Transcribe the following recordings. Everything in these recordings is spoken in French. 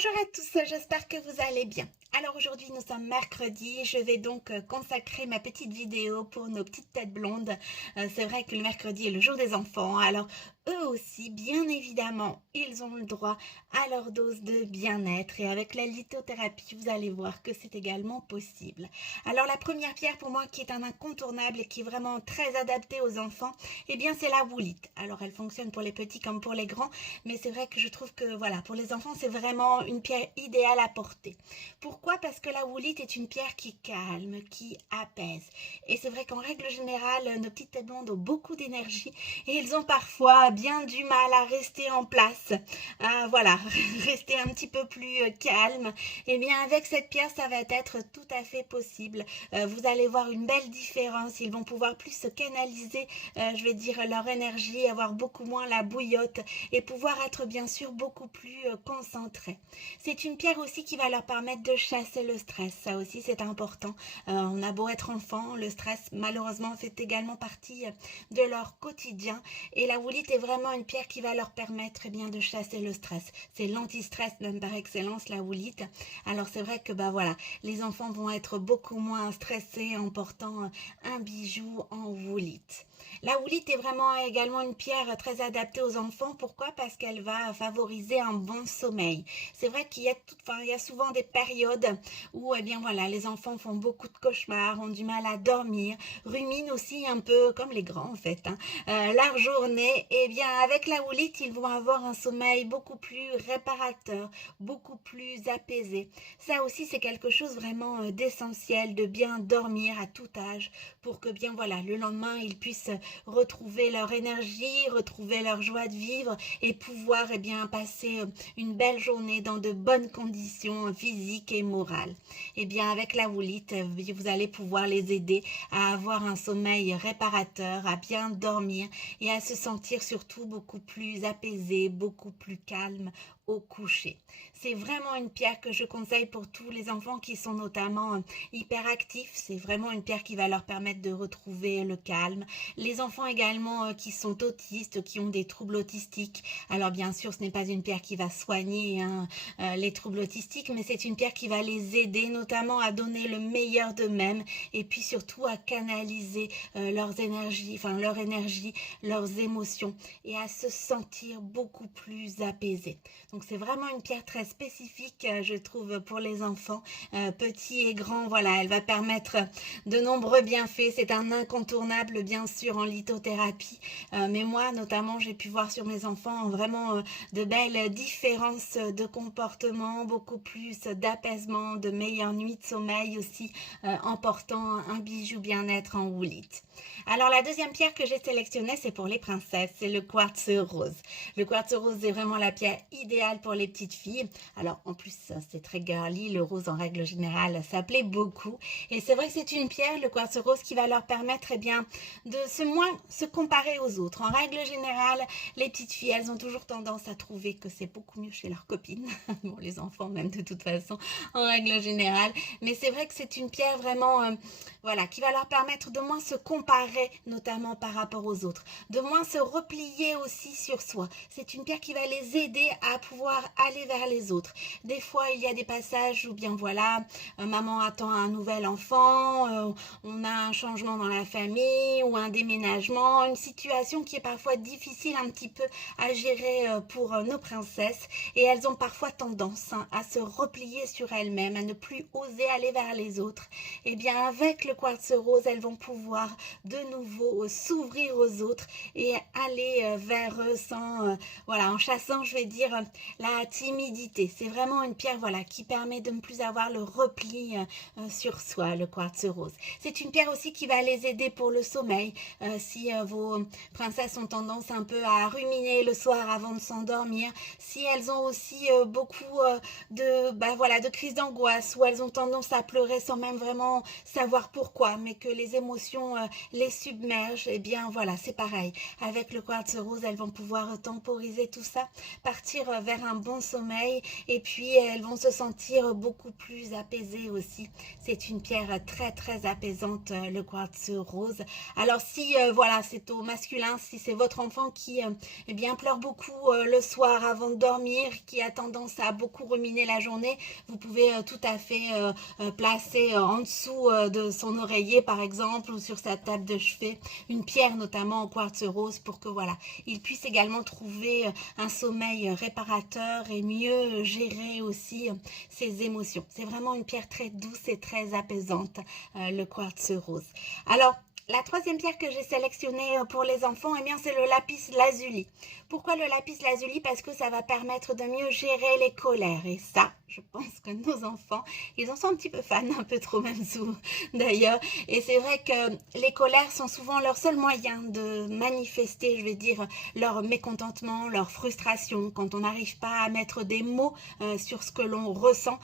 Bonjour à tous, j'espère que vous allez bien. Alors aujourd'hui nous sommes mercredi, je vais donc consacrer ma petite vidéo pour nos petites têtes blondes. C'est vrai que le mercredi est le jour des enfants, alors eux aussi, bien évidemment, ils ont le droit à leur dose de bien-être et avec la lithothérapie, vous allez voir que c'est également possible. Alors la première pierre pour moi qui est un incontournable et qui est vraiment très adaptée aux enfants, eh bien c'est la woolite. Alors elle fonctionne pour les petits comme pour les grands, mais c'est vrai que je trouve que voilà, pour les enfants, c'est vraiment une pierre idéale à porter. Pourquoi? Parce que la woolite est une pierre qui calme, qui apaise. Et c'est vrai qu'en règle générale, nos petites têtes blondes ont beaucoup d'énergie et ils ont parfois bien du mal à rester en place, à voilà, rester un petit peu plus calme. Et bien avec cette pierre, ça va être tout à fait possible. Vous allez voir une belle différence. Ils vont pouvoir plus se canaliser, je vais dire, leur énergie, avoir beaucoup moins la bouillotte et pouvoir être bien sûr beaucoup plus concentrés. C'est une pierre aussi qui va leur permettre de chasser le stress. Ça aussi c'est important. On a beau être enfant, le stress malheureusement fait également partie de leur quotidien. Et la woolite est vraiment une pierre qui va leur permettre bien de chasser le stress. C'est l'anti-stress même par excellence, la woolite. Alors c'est vrai que bah voilà, les enfants vont être beaucoup moins stressés en portant un bijou en woolite. La woolite est vraiment également une pierre très adaptée aux enfants. Pourquoi? Parce qu'elle va favoriser un bon sommeil. C'est vrai il y a souvent des périodes où eh bien voilà, les enfants font beaucoup de cauchemars, ont du mal à dormir, ruminent aussi un peu comme les grands en fait, leur journée. Et bien avec la woolite, ils vont avoir un sommeil beaucoup plus réparateur, beaucoup plus apaisé. Ça aussi c'est quelque chose vraiment d'essentiel, de bien dormir à tout âge pour que bien voilà, le lendemain ils puissent retrouver leur énergie, retrouver leur joie de vivre et pouvoir eh bien passer une belle journée dans de bonnes conditions physiques et morales. Et bien avec la woolite, vous allez pouvoir les aider à avoir un sommeil réparateur, à bien dormir et à se sentir surtout beaucoup plus apaisé, beaucoup plus calme au coucher. C'est vraiment une pierre que je conseille pour tous les enfants qui sont notamment hyperactifs. C'est vraiment une pierre qui va leur permettre de retrouver le calme. Les enfants également qui sont autistes, qui ont des troubles autistiques. Alors bien sûr, ce n'est pas une pierre qui va soigner les troubles autistiques, mais c'est une pierre qui va les aider notamment à donner le meilleur d'eux-mêmes et puis surtout à canaliser leurs énergies, leur énergie, leurs émotions et à se sentir beaucoup plus apaisés. Donc c'est vraiment une pierre très spécifique, je trouve, pour les enfants, petits et grands. Voilà, elle va permettre de nombreux bienfaits. C'est un incontournable, bien sûr, en lithothérapie. Mais moi, notamment, j'ai pu voir sur mes enfants vraiment de belles différences de comportement, beaucoup plus d'apaisement, de meilleures nuits de sommeil aussi, en portant un bijou bien-être en woolite. Alors la deuxième pierre que j'ai sélectionnée, c'est pour les princesses, c'est le quartz rose. Le quartz rose est vraiment la pierre idéale pour les petites filles. Alors en plus c'est très girly, le rose en règle générale ça plaît beaucoup. Et c'est vrai que c'est une pierre, le quartz rose, qui va leur permettre eh bien, de moins se comparer aux autres. En règle générale, les petites filles, elles ont toujours tendance à trouver que c'est beaucoup mieux chez leurs copines. Bon, les enfants même de toute façon, en règle générale. Mais c'est vrai que c'est une pierre vraiment voilà, qui va leur permettre de moins se comparer, notamment par rapport aux autres, de moins se replier aussi sur soi. C'est une pierre qui va les aider à pouvoir aller vers les autres. Des fois, il y a des passages où bien voilà, maman attend un nouvel enfant, on a un changement dans la famille ou un déménagement, une situation qui est parfois difficile un petit peu à gérer pour nos princesses et elles ont parfois tendance à se replier sur elles-mêmes, à ne plus oser aller vers les autres. Et bien avec le quartz rose, elles vont pouvoir de nouveau s'ouvrir aux autres et aller vers eux sans, voilà, en chassant, je vais dire, la timidité. C'est vraiment une pierre, voilà, qui permet de ne plus avoir le repli sur soi, le quartz rose. C'est une pierre aussi qui va les aider pour le sommeil. Si vos princesses ont tendance un peu à ruminer le soir avant de s'endormir, si elles ont aussi beaucoup de crises d'angoisse, ou elles ont tendance à pleurer sans même vraiment savoir pourquoi, mais que les émotions les submergent, et bien voilà, c'est pareil. Avec le quartz rose, elles vont pouvoir temporiser tout ça, partir vers faire un bon sommeil et puis elles vont se sentir beaucoup plus apaisées aussi. C'est une pierre très très apaisante, le quartz rose. Alors si voilà, c'est au masculin, si c'est votre enfant qui eh bien pleure beaucoup le soir avant de dormir, qui a tendance à beaucoup ruminer la journée, vous pouvez tout à fait placer en dessous de son oreiller par exemple ou sur sa table de chevet une pierre notamment en quartz rose pour que voilà, il puisse également trouver un sommeil réparateur et mieux gérer aussi ses émotions. C'est vraiment une pierre très douce et très apaisante, le quartz rose. Alors, la troisième pierre que j'ai sélectionnée pour les enfants, eh bien, c'est le lapis lazuli. Pourquoi le lapis lazuli? Parce que ça va permettre de mieux gérer les colères. Et ça, je pense que nos enfants, ils en sont un petit peu fans, un peu trop même sous d'ailleurs. Et c'est vrai que les colères sont souvent leur seul moyen de manifester, je vais dire, leur mécontentement, leur frustration. Quand on n'arrive pas à mettre des mots sur ce que l'on ressent,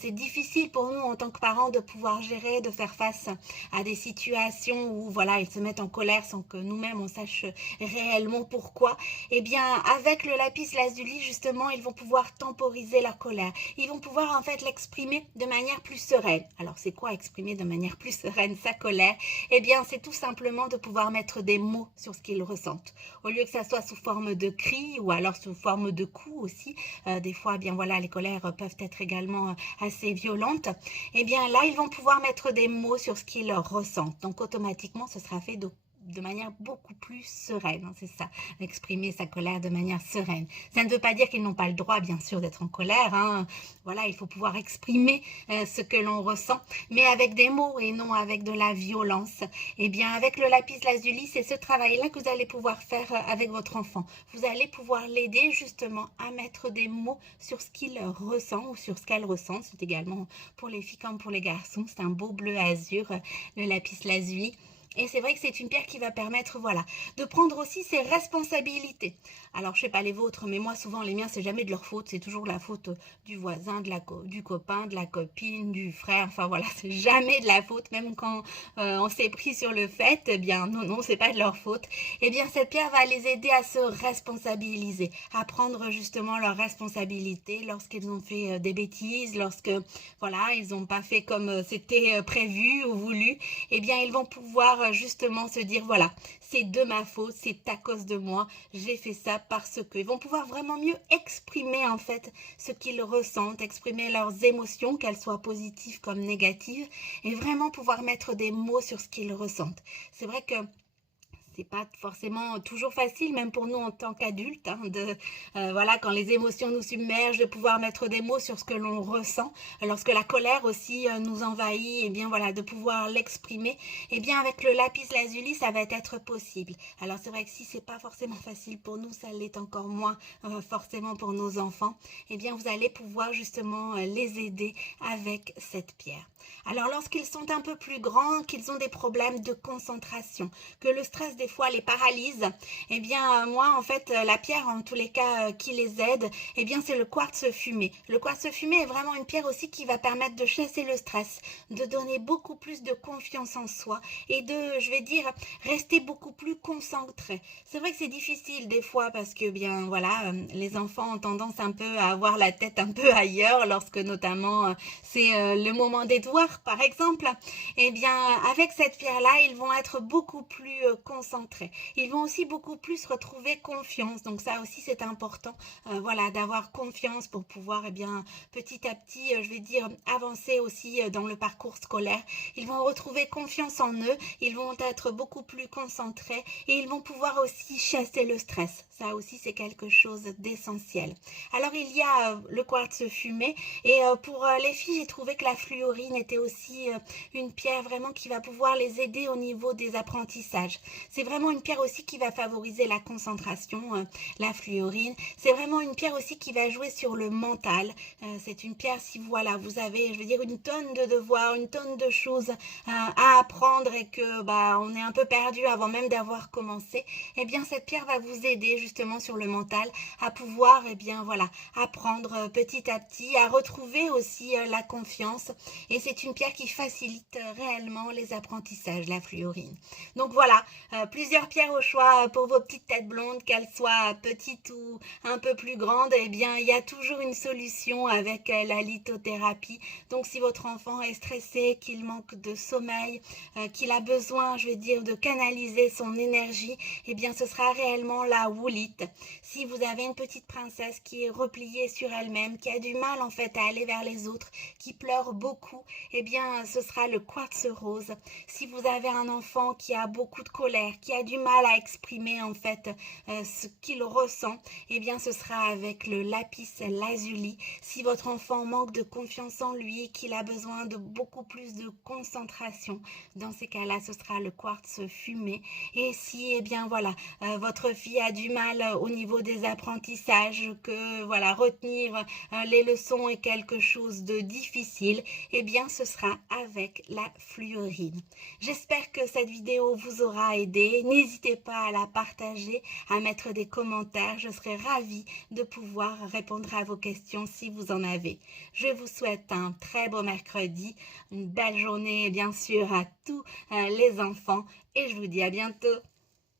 c'est difficile pour nous en tant que parents de pouvoir gérer, de faire face à des situations où voilà, ils se mettent en colère sans que nous-mêmes on sache réellement pourquoi. Eh bien, avec le lapis lazuli, justement, ils vont pouvoir temporiser leur colère. Ils vont pouvoir en fait l'exprimer de manière plus sereine. Alors, c'est quoi exprimer de manière plus sereine sa colère? Eh bien, c'est tout simplement de pouvoir mettre des mots sur ce qu'ils ressentent. Au lieu que ça soit sous forme de cris ou alors sous forme de coups aussi, des fois, eh bien voilà, les colères peuvent être également assez violentes. Eh bien, là, ils vont pouvoir mettre des mots sur ce qu'ils ressentent. Donc, automatiquement, ce sera fait de manière beaucoup plus sereine, hein, c'est ça, exprimer sa colère de manière sereine. Ça ne veut pas dire qu'ils n'ont pas le droit, bien sûr, d'être en colère, hein. Voilà, il faut pouvoir exprimer ce que l'on ressent, mais avec des mots et non avec de la violence. Eh bien, avec le lapis lazuli, c'est ce travail-là que vous allez pouvoir faire avec votre enfant. Vous allez pouvoir l'aider justement à mettre des mots sur ce qu'il ressent ou sur ce qu'elle ressent. C'est également pour les filles comme pour les garçons. C'est un beau bleu azur, le lapis lazuli. Et c'est vrai que c'est une pierre qui va permettre, voilà, de prendre aussi ses responsabilités. Alors, je sais pas les vôtres, mais moi, souvent, les miens, c'est jamais de leur faute. C'est toujours la faute du voisin, du copain, de la copine, du frère. Enfin, voilà, c'est jamais de la faute. Même quand on s'est pris sur le fait, eh bien, non, c'est pas de leur faute. Eh bien, cette pierre va les aider à se responsabiliser, à prendre justement leurs responsabilités lorsqu'ils ont fait des bêtises, lorsque, voilà, ils n'ont pas fait comme c'était prévu ou voulu. Eh bien, ils vont pouvoir justement se dire voilà, c'est de ma faute, c'est à cause de moi, j'ai fait ça parce que. Ils vont pouvoir vraiment mieux exprimer en fait ce qu'ils ressentent, exprimer leurs émotions, qu'elles soient positives comme négatives, et vraiment pouvoir mettre des mots sur ce qu'ils ressentent. C'est vrai que c'est pas forcément toujours facile, même pour nous en tant qu'adultes, hein, voilà, quand les émotions nous submergent, de pouvoir mettre des mots sur ce que l'on ressent. Lorsque la colère aussi nous envahit, et bien voilà, de pouvoir l'exprimer. Et bien avec le lapis lazuli, ça va être possible. Alors c'est vrai que si c'est pas forcément facile pour nous, ça l'est encore moins forcément pour nos enfants. Et bien vous allez pouvoir justement les aider avec cette pierre. Alors lorsqu'ils sont un peu plus grands, qu'ils ont des problèmes de concentration, que le stress des fois les paralyse, eh bien moi en fait la pierre en tous les cas qui les aide, eh bien c'est le quartz fumé. Le quartz fumé est vraiment une pierre aussi qui va permettre de chasser le stress, de donner beaucoup plus de confiance en soi et de, je vais dire, rester beaucoup plus concentré. C'est vrai que c'est difficile des fois parce que bien voilà, les enfants ont tendance un peu à avoir la tête un peu ailleurs lorsque notamment c'est le moment des devoirs par exemple. Eh bien avec cette pierre là ils vont être beaucoup plus concentrés. Ils vont aussi beaucoup plus retrouver confiance. Donc ça aussi c'est important, voilà, d'avoir confiance pour pouvoir bien petit à petit, je vais dire, avancer aussi dans le parcours scolaire. Ils vont retrouver confiance en eux, ils vont être beaucoup plus concentrés et ils vont pouvoir aussi chasser le stress. Ça aussi c'est quelque chose d'essentiel. Alors il y a le quartz fumé et pour les filles j'ai trouvé que la fluorine était aussi une pierre vraiment qui va pouvoir les aider au niveau des apprentissages. C'est vraiment une pierre aussi qui va favoriser la concentration, la fluorine. C'est vraiment une pierre aussi qui va jouer sur le mental. C'est une pierre si voilà, vous avez, je veux dire, une tonne de devoirs, une tonne de choses à apprendre et que on est un peu perdu avant même d'avoir commencé. Eh bien cette pierre va vous aider justement sur le mental à pouvoir voilà, apprendre petit à petit, à retrouver aussi la confiance. Et c'est une pierre qui facilite réellement les apprentissages, la fluorine. Donc voilà, plusieurs pierres au choix pour vos petites têtes blondes, qu'elles soient petites ou un peu plus grandes, eh bien, il y a toujours une solution avec la lithothérapie. Donc, si votre enfant est stressé, qu'il manque de sommeil, qu'il a besoin, je vais dire, de canaliser son énergie, eh bien, ce sera réellement la woolite. Si vous avez une petite princesse qui est repliée sur elle-même, qui a du mal en fait à aller vers les autres, qui pleure beaucoup, eh bien, ce sera le quartz rose. Si vous avez un enfant qui a beaucoup de colère, qui a du mal à exprimer en fait ce qu'il ressent, eh bien, ce sera avec le lapis lazuli. Si votre enfant manque de confiance en lui, qu'il a besoin de beaucoup plus de concentration, dans ces cas-là, ce sera le quartz fumé. Et si, eh bien, voilà, votre fille a du mal au niveau des apprentissages, que voilà, retenir les leçons est quelque chose de difficile, eh bien, ce sera avec la fluorine. J'espère que cette vidéo vous aura aidé. N'hésitez pas à la partager, à mettre des commentaires. Je serai ravie de pouvoir répondre à vos questions si vous en avez. Je vous souhaite un très beau mercredi, une belle journée bien sûr à tous les enfants et je vous dis à bientôt.